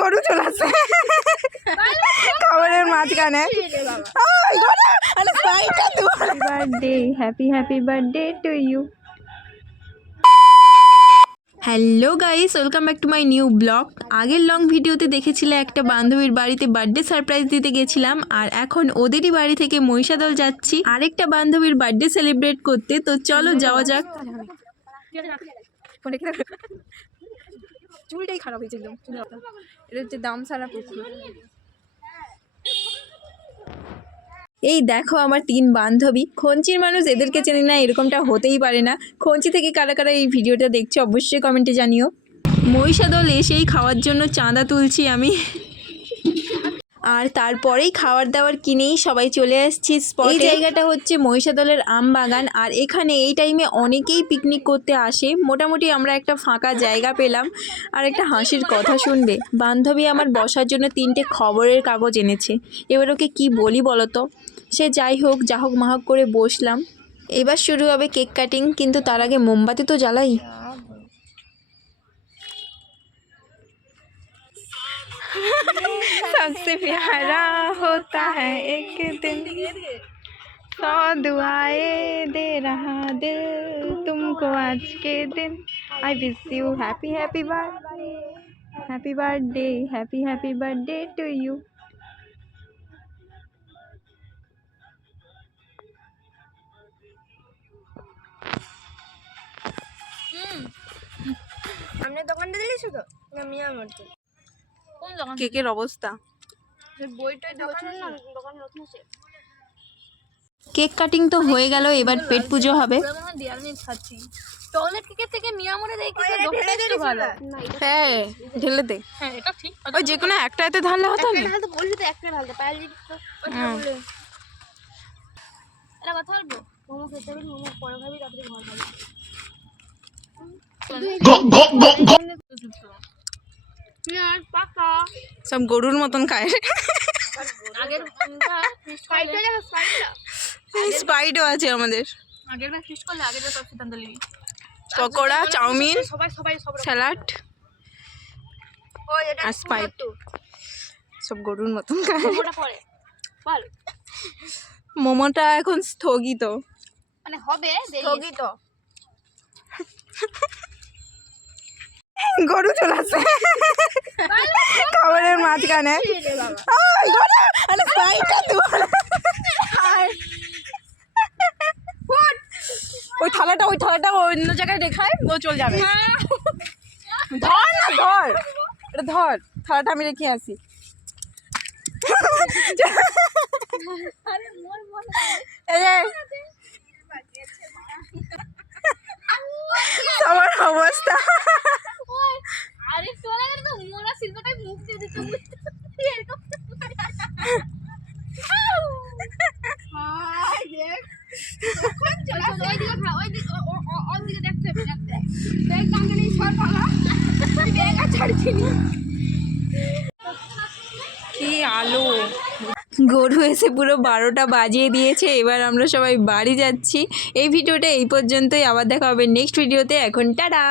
গরু চলে আসছে খাবারের মাঝখানে। Happy birthday to you. Hello guys, welcome back to my new blog. আগের লং ভিডিওতে দেখেছিলে একটা বান্ধবীর বাড়িতে বার্থডে সারপ্রাইজ দিতে গেছিলাম, আর এখন ওদেরই বাড়ি থেকে মহিষাদল যাচ্ছি আরেকটা বান্ধবীর বার্থডে সেলিব্রেট করতে। তো চলো যাওয়া যাক। চুলটাই খারাপ হয়েছে একদম, এটা হচ্ছে দাম সারা পুকুর। এই দেখো আমার 3 বান্ধবী, খঞ্চির মানুষ, এদেরকে চেনে না এরকমটা হতেই পারে না। খঞ্চি থেকে কারা কারা এই ভিডিওটা দেখছো অবশ্যই কমেন্টে জানিও। মহিষাদল এসেই খাওয়ার জন্য চাঁদা তুলছি আমি, আর তারপরেই খাবার দাবার কিনেই সবাই চলে আসছি স্পটে। এই জায়গাটা হচ্ছে মহিষাদলের আম বাগান, আর এখানে এই টাইমে অনেকেই পিকনিক করতে আসে। মোটামুটি আমরা একটা ফাঁকা জায়গা পেলাম। আর একটা হাসির কথা শুনবে, বান্ধবী আমার বসার জন্য 3টে খবরের কাগজ এনেছে। এবার ওকে কী বলি বলো তো। সে যাই হোক, যা হোক মাহক করে বসলাম। এবার শুরু হবে কেক কাটিং, কিন্তু তার আগে মোমবাতি তো জ্বালাই। सबसे प्यारा होता है एक दिन, 100 दुआएं दे रहा दिल तुमको आज के दिन। I wish you happy birthday to you. हमने দোকানটা দিয়েছো তো না মিয়া মরতে কোন দোকান? কেকের অবস্থা বইটা দোকান না, দোকান নতুন আছে। কেক কাটিং তো হয়ে গেল, এবার পেট পুজো হবে। আমি খাচ্ছি চকলেট কেকের থেকে মিয়া মরে দেয় কি দোকানটা ভালো। হ্যাঁ ঢেলে দে। হ্যাঁ এটা ঠিক, ওই যে কোনো একটা এতে ঢাললে হতো না। ঢালতে বললি তো একটা ঢালতে পারলি তো। এটা কথা বলবো, মোমো খেতে হবে, মোমো পরে খাবি, তারপরে ঘর খাবি। সব গরুর মতন খায়। আগের স্পাইডও আছে আমাদের। আগের বার ফিস্ট করলে আগের বার সব সিদ্ধান্ত নিবি। পকোড়া, চাউমিন, সবাই স্যালাড আর স্পাইড, সব গরুর মতন খায়। মোমোটা পরে বল। মোমোটা এখন স্থগিত, মানে হবে স্থগিত। গরু চলে আসছে খাবারের মাঝখানে। ওই থালাটা অন্য জায়গায় দেখায়, ও চলে যাবে। ধর না, ধর এটা ধর, থালাটা আমি রেখে আসি। আমার অবস্থা আরে চলে গেলে তো মোরা শিল্পটাই মুখ দিয়ে দিতে এরকম। কি আলো! গরু এসে পুরো 12টা বাজিয়ে দিয়েছে। এবার আমরা সবাই বাড়ি যাচ্ছি। এই ভিডিওটা এই পর্যন্তই, আবার দেখা হবে নেক্সট ভিডিওতে। এখন টাটা।